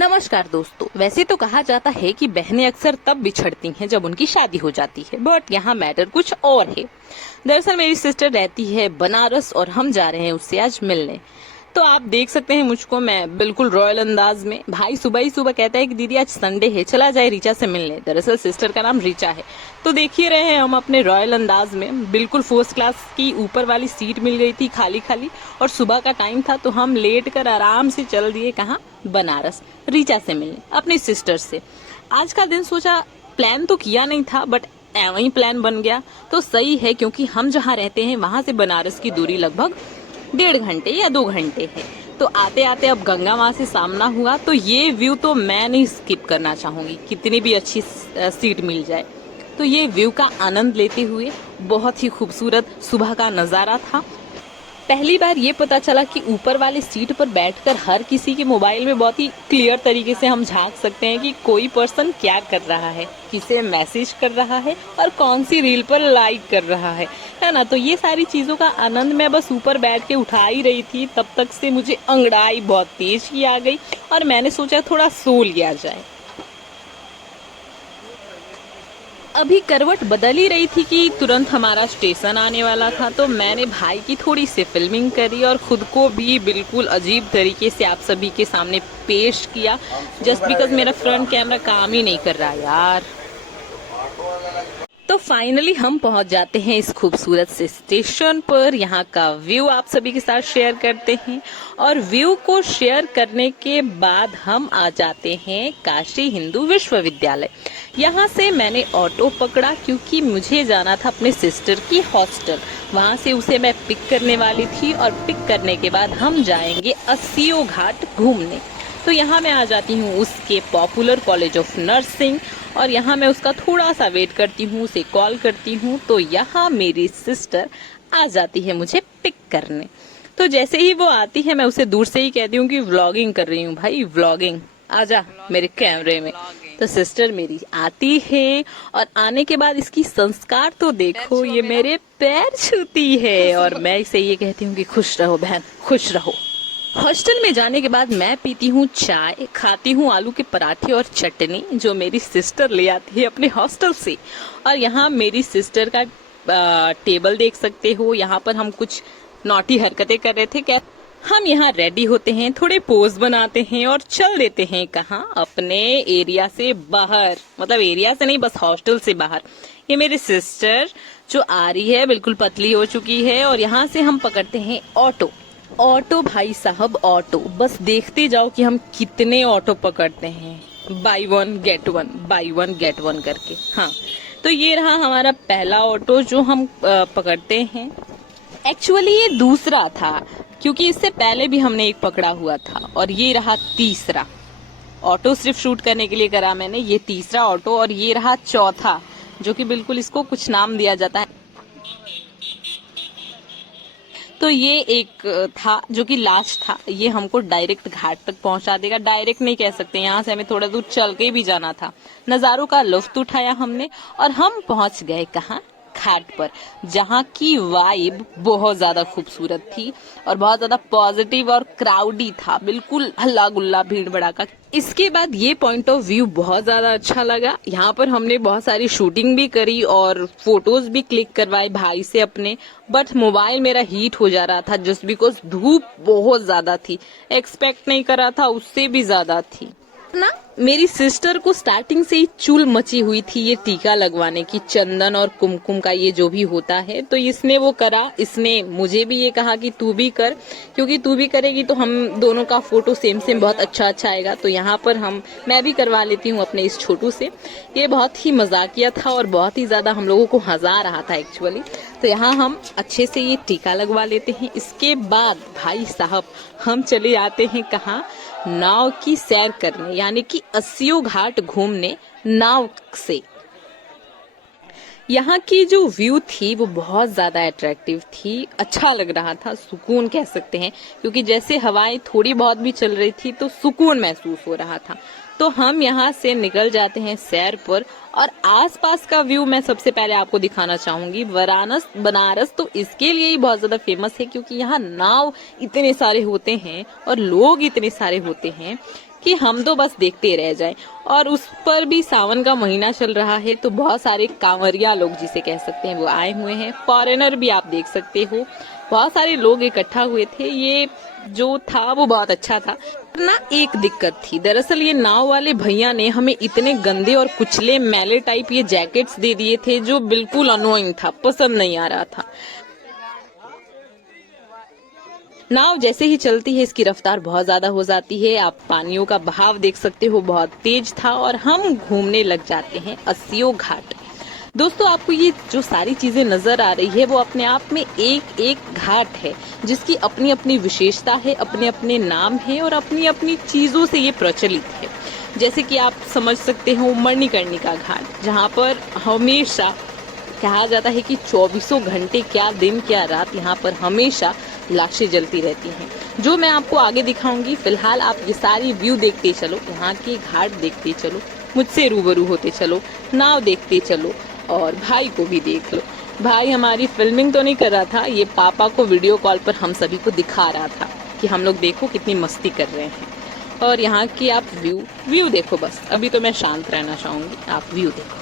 नमस्कार दोस्तों। वैसे तो कहा जाता है कि बहनें अक्सर तब बिछड़ती हैं जब उनकी शादी हो जाती है, बट यहाँ मैटर कुछ और है। दरअसल मेरी सिस्टर रहती है बनारस और हम जा रहे हैं उससे आज मिलने। तो आप देख सकते हैं मुझको, मैं बिल्कुल रॉयल अंदाज में। भाई सुबह ही सुबह कहता है कि दीदी आज संडे है, चला जाए रीचा से मिलने। दरअसल सिस्टर का नाम रीचा है। तो देखिए रहे हैं हम अपने रॉयल अंदाज में, बिल्कुल फर्स्ट क्लास की ऊपर वाली सीट मिल गई थी खाली खाली, और सुबह का टाइम था तो हम लेट कर आराम से चल दिए कहाँ, बनारस, रीचा से मिलने अपनी सिस्टर से। आज का दिन सोचा, प्लान तो किया नहीं था बट वही प्लान बन गया तो सही है, क्योंकि हम जहाँ रहते हैं वहां से बनारस की दूरी लगभग 1.5 घंटे या 2 घंटे है। तो आते आते अब गंगा माँ से सामना हुआ, तो ये व्यू तो मैं नहीं स्किप करना चाहूंगी, कितनी भी अच्छी सीट मिल जाए। तो ये व्यू का आनंद लेते हुए बहुत ही खूबसूरत सुबह का नजारा था। पहली बार ये पता चला कि ऊपर वाली सीट पर बैठकर हर किसी के मोबाइल में बहुत ही क्लियर तरीके से हम झांक सकते हैं कि कोई पर्सन क्या कर रहा है, किसे मैसेज कर रहा है और कौन सी रील पर लाइक कर रहा है ना। तो ये सारी चीजों का आनंद मैं बस ऊपर बैठ के उठा ही रही थी, तब तक से मुझे अंगड़ाई बहुत तेज की आ गई और मैंने सोचा थोड़ा सो लिया जाए। अभी करवट बदल ही रही थी कि तुरंत हमारा स्टेशन आने वाला था। तो मैंने भाई की थोड़ी सी फिल्मिंग करी और खुद को भी बिल्कुल अजीब तरीके से आप सभी के सामने पेश किया, जस्ट बिकॉज मेरा फ्रंट कैमरा काम ही नहीं कर रहा यार। तो फाइनली हम पहुंच जाते हैं इस खूबसूरत से स्टेशन पर। यहाँ का व्यू आप सभी के साथ शेयर करते हैं और व्यू को शेयर करने के बाद हम आ जाते हैं काशी हिंदू विश्वविद्यालय। यहाँ से मैंने ऑटो पकड़ा क्योंकि मुझे जाना था अपने सिस्टर की हॉस्टल। वहाँ से उसे मैं पिक करने वाली थी और पिक करने के बाद हम जाएंगे अस्सियों घाट घूमने। तो यहाँ मैं आ जाती हूँ उसके पॉपुलर कॉलेज ऑफ नर्सिंग और यहाँ मैं उसका थोड़ा सा वेट करती हूँ, उसे कॉल करती हूँ। तो यहाँ मेरी सिस्टर आ जाती है मुझे पिक करने। तो जैसे ही वो आती है मैं उसे दूर से ही कहती हूँ कि व्लॉगिंग कर रही हूँ भाई, व्लॉगिंग, आजा मेरे कैमरे में। तो सिस्टर मेरी आती है और आने के बाद इसकी संस्कार तो देखो, ये मेरे पैर छूती है और मैं इसे ये कहती हूँ कि खुश रहो बहन, खुश रहो। हॉस्टल में जाने के बाद मैं पीती हूँ चाय, खाती हूँ आलू के पराठे और चटनी जो मेरी सिस्टर ले आती है अपने हॉस्टल से। और यहाँ मेरी सिस्टर का टेबल देख सकते हो। यहाँ पर हम कुछ नॉटी हरकतें कर रहे थे। क्या हम यहाँ रेडी होते हैं, थोड़े पोज बनाते हैं और चल देते हैं कहाँ, अपने एरिया से बाहर, मतलब एरिया से नहीं, बस हॉस्टल से बाहर। ये मेरी सिस्टर जो आ रही है बिल्कुल पतली हो चुकी है और यहाँ से हम पकड़ते हैं ऑटो। ऑटो भाई साहब ऑटो, बस देखते जाओ कि हम कितने ऑटो पकड़ते हैं, by one get one, by one get one करके। हाँ, तो ये रहा हमारा पहला ऑटो जो हम पकड़ते हैं। एक्चुअली ये दूसरा था क्योंकि इससे पहले भी हमने एक पकड़ा हुआ था और ये रहा तीसरा ऑटो। सिर्फ शूट करने के लिए करा मैंने, ये तीसरा ऑटो और ये रहा चौथा, जो कि बिल्कुल इसको कुछ नाम दिया जाता है। तो ये एक था जो कि लास्ट था, ये हमको डायरेक्ट घाट तक पहुंचा देगा। डायरेक्ट नहीं कह सकते, यहाँ से हमें थोड़ा दूर चल के भी जाना था। नजारों का लुत्फ उठाया हमने और हम पहुंच गए कहाँ, घाट पर, जहाँ की वाइब बहुत ज्यादा खूबसूरत थी और बहुत ज्यादा पॉजिटिव और क्राउडी था, बिल्कुल हल्ला गुल्ला भीड़ भड़ाका। इसके बाद ये पॉइंट ऑफ व्यू बहुत ज्यादा अच्छा लगा। यहाँ पर हमने बहुत सारी शूटिंग भी करी और फोटोज भी क्लिक करवाए भाई से अपने, बट मोबाइल मेरा हीट हो जा रहा था जस्ट बिकॉज धूप बहुत ज्यादा थी। एक्सपेक्ट नहीं करा था, उससे भी ज्यादा थी ना। मेरी सिस्टर को स्टार्टिंग से ही चूल मची हुई थी ये टीका लगवाने की, चंदन और कुमकुम का ये जो भी होता है। तो इसने वो करा, इसने मुझे भी ये कहा कि तू भी कर, क्योंकि तू भी करेगी तो हम दोनों का फोटो सेम सेम बहुत अच्छा आएगा। तो यहाँ पर मैं भी करवा लेती हूँ अपने इस छोटू से। ये बहुत ही मजाकिया था और बहुत ही ज्यादा हम लोगों को हंसा रहा था एक्चुअली। तो यहाँ हम अच्छे से ये टीका लगवा लेते हैं। इसके बाद भाई साहब हम चले आते हैं कहाँ, नाव की सैर करने, यानी कि अस्सियों घाट घूमने नाव से। यहाँ की जो व्यू थी वो बहुत ज्यादा अट्रैक्टिव थी, अच्छा लग रहा था, सुकून कह सकते हैं, क्योंकि जैसे हवाएं थोड़ी बहुत भी चल रही थी तो सुकून महसूस हो रहा था। तो हम यहाँ से निकल जाते हैं सैर पर और आसपास का व्यू मैं सबसे पहले आपको दिखाना चाहूंगी। बनारस तो इसके लिए ही बहुत ज्यादा फेमस है क्योंकि यहाँ नाव इतने सारे होते हैं और लोग इतने सारे होते हैं कि हम तो बस देखते रह जाएं। और उस पर भी सावन का महीना चल रहा है, तो बहुत सारे कांवरिया लोग जिसे कह सकते हैं वो आए हुए हैं। फॉरेनर भी आप देख सकते हो, बहुत सारे लोग इकट्ठा हुए थे। ये जो था वो बहुत अच्छा था ना। एक दिक्कत थी, दरअसल ये नाव वाले भैया ने हमें इतने गंदे और कुचले मैले टाइप ये जैकेट्स दे दिए थे जो बिल्कुल अनोइंग था, पसंद नहीं आ रहा था। नाव जैसे ही चलती है इसकी रफ्तार बहुत ज्यादा हो जाती है। आप पानियों का बहाव देख सकते हो, बहुत तेज था और हम घूमने लग जाते हैं अस्सियों घाट। दोस्तों, आपको ये जो सारी चीजें नजर आ रही है वो अपने आप में एक एक घाट है जिसकी अपनी अपनी विशेषता है, अपने अपने नाम है और अपनी अपनी चीजों से ये प्रचलित है। जैसे कि आप समझ सकते हो मणिकर्णिका घाट, जहाँ पर हमेशा कहा जाता है कि 24 घंटे क्या दिन क्या रात यहाँ पर हमेशा लाशें जलती रहती हैं, जो मैं आपको आगे दिखाऊंगी। फिलहाल आप ये सारी व्यू देखते चलो, यहाँ के घाट देखते चलो, मुझसे रूबरू होते चलो, नाव देखते चलो और भाई को भी देख लो। भाई हमारी फिल्मिंग तो नहीं कर रहा था, ये पापा को वीडियो कॉल पर हम सभी को दिखा रहा था कि हम लोग देखो कितनी मस्ती कर रहे हैं। और यहाँ की आप व्यू देखो बस। अभी तो मैं शांत रहना चाहूंगी, आप व्यू देखो।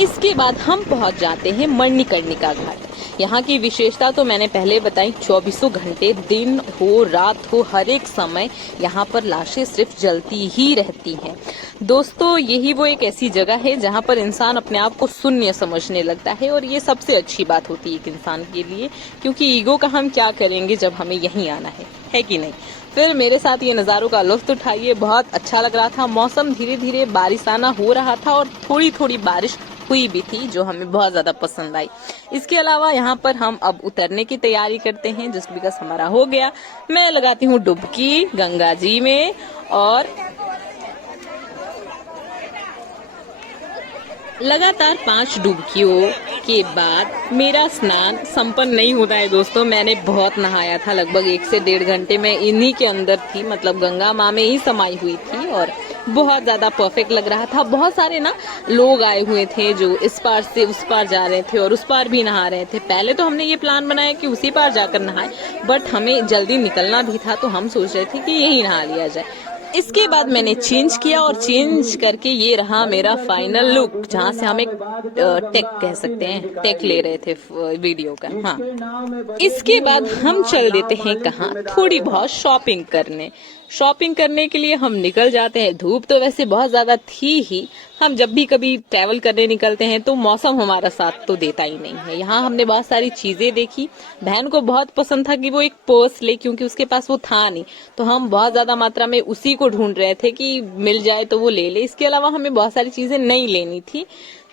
इसके बाद हम पहुंच जाते हैं मणिकर्णिका घाट। यहाँ की विशेषता तो मैंने पहले बताई, 24 घंटे दिन हो रात हो हर एक समय यहाँ पर लाशें सिर्फ जलती ही रहती हैं। दोस्तों, यही वो एक ऐसी जगह है जहाँ पर इंसान अपने आप को शून्य समझने लगता है और ये सबसे अच्छी बात होती है एक इंसान के लिए, क्योंकि ईगो का हम क्या करेंगे जब हमें यहीं आना है कि नहीं। फिर मेरे साथ ये नज़ारों का लुत्फ उठाइए, बहुत अच्छा लग रहा था। मौसम धीरे धीरे बारिशाना हो रहा था और थोड़ी थोड़ी बारिश हुई भी थी जो हमें बहुत ज्यादा पसंद आई। इसके अलावा यहाँ पर हम अब उतरने की तैयारी करते हैं, जस्ट बिकॉज हमारा हो गया। मैं लगाती हूँ डुबकी गंगा जी में और लगातार 5 डुबकियों के बाद मेरा स्नान संपन्न नहीं होता है। दोस्तों, मैंने बहुत नहाया था, लगभग 1 से 1.5 घंटे में इन्हीं के अंदर थी, मतलब गंगा माँ में ही समाई हुई थी और बहुत ज्यादा परफेक्ट लग रहा था। बहुत सारे ना लोग आए हुए थे जो इस पार से उस पार जा रहे थे और उस पार भी नहा रहे थे। पहले तो हमने ये प्लान बनाया कि उसी पार जाकर नहाए, बट हमें जल्दी निकलना भी था तो हम सोच रहे थे कि यही नहा लिया जाए। इसके बाद मैंने चेंज किया और चेंज करके ये रहा मेरा फाइनल लुक, जहाँ से हम एक टेक कह सकते हैं, टेक ले रहे थे वीडियो का। हाँ, इसके बाद हम चल देते हैं कहाँ, थोड़ी बहुत शॉपिंग करने। शॉपिंग करने के लिए हम निकल जाते हैं। धूप तो वैसे बहुत ज्यादा थी ही, हम जब भी कभी ट्रैवल करने निकलते हैं तो मौसम हमारा साथ तो देता ही नहीं है। यहाँ हमने बहुत सारी चीजें देखी। बहन को बहुत पसंद था कि वो एक पर्स ले, क्योंकि उसके पास वो था नहीं, तो हम बहुत ज्यादा मात्रा में उसी को ढूंढ रहे थे कि मिल जाए तो वो ले ले। इसके अलावा हमें बहुत सारी चीजें नहीं लेनी थी,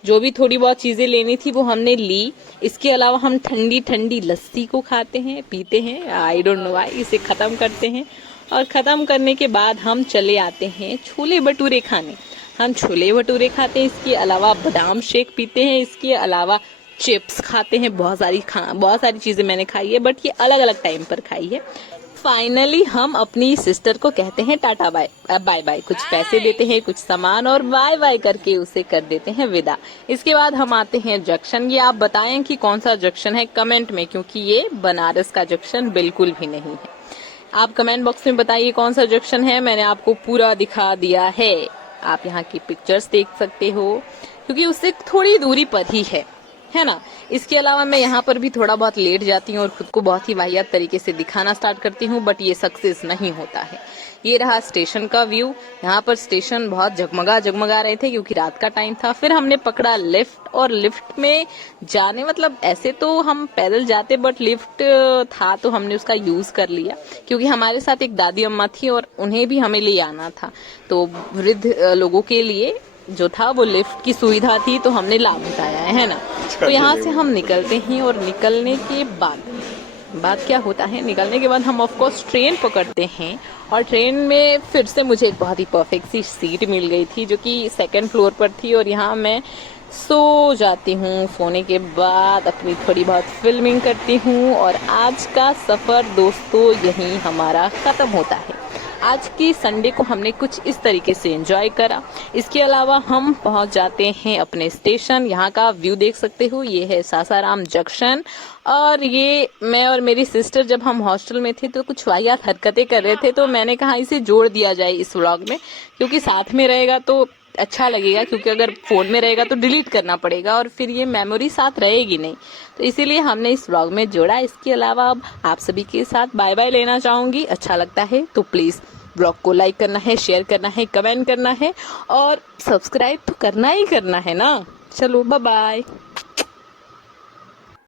जो भी थोड़ी बहुत चीजें लेनी थी वो हमने ली। इसके अलावा हम ठंडी ठंडी लस्सी को खाते हैं, पीते हैं, आई डोंट नो व्हाई, इसे खत्म करते हैं। और खत्म करने के बाद हम चले आते हैं छोले भटूरे खाने। हम छोले भटूरे खाते हैं, इसके अलावा बादाम शेक पीते हैं, इसके अलावा चिप्स खाते हैं। बहुत सारी चीजें मैंने खाई है, बट ये अलग अलग टाइम पर खाई है। फाइनली हम अपनी सिस्टर को कहते हैं टाटा बाय बाय, कुछ पैसे देते हैं, कुछ सामान और बाय बाय करके उसे कर देते हैं विदा। इसके बाद हम आते हैं जंक्शन। ये आप बताएं कि कौन सा जंक्शन है कमेंट में, क्योंकि ये बनारस का जंक्शन बिल्कुल भी नहीं है। आप कमेंट बॉक्स में बताइए कौन सा जंक्शन है, मैंने आपको पूरा दिखा दिया है। आप यहाँ की पिक्चर्स देख सकते हो, क्योंकि उससे थोड़ी दूरी पर ही है ना। इसके अलावा मैं यहाँ पर भी थोड़ा बहुत लेट जाती हूँ और खुद को बहुत ही वाहियात तरीके से दिखाना स्टार्ट करती हूँ, बट ये सक्सेस नहीं होता है। ये रहा स्टेशन का व्यू। यहाँ पर स्टेशन बहुत जगमगा रहे थे क्योंकि रात का टाइम था। फिर हमने पकड़ा लिफ्ट, और लिफ्ट में जाने मतलब ऐसे तो हम पैदल जाते, बट लिफ्ट था तो हमने उसका यूज कर लिया, क्योंकि हमारे साथ एक दादी अम्मा थी और उन्हें भी हमें ले आना था। तो वृद्ध लोगों के लिए जो था वो लिफ्ट की सुविधा थी, तो हमने लाभ उठाया है ना। तो यहाँ से हम निकलते हैं और निकलने के बाद क्या होता है, निकलने के बाद हम ऑफ कोर्स ट्रेन पकड़ते हैं। और ट्रेन में फिर से मुझे एक बहुत ही परफेक्ट सी सीट मिल गई थी, जो कि 2nd फ्लोर पर थी, और यहाँ मैं सो जाती हूँ। सोने के बाद अपनी थोड़ी बहुत फिल्मिंग करती हूँ और आज का सफर दोस्तों यहीं हमारा खत्म होता है। आज की संडे को हमने कुछ इस तरीके से एंजॉय करा। इसके अलावा हम पहुंच जाते हैं अपने स्टेशन। यहाँ का व्यू देख सकते हो, ये है सासाराम जंक्शन। और ये मैं और मेरी सिस्टर जब हम हॉस्टल में थे तो कुछ वाहियात हरकतें कर रहे थे, तो मैंने कहा इसे जोड़ दिया जाए इस व्लॉग में, क्योंकि साथ में रहेगा तो अच्छा लगेगा, क्योंकि अगर फोन में रहेगा तो डिलीट करना पड़ेगा और फिर ये मेमोरी साथ रहेगी नहीं। तो इसीलिए हमने इस व्लॉग में जोड़ा। इसके अलावा अब आप सभी के साथ बाय बाय लेना चाहूंगी। अच्छा लगता है तो प्लीज ब्लॉग को लाइक करना है, शेयर करना है, कमेंट करना है और सब्सक्राइब तो करना ही करना है ना। चलो बाय बाय।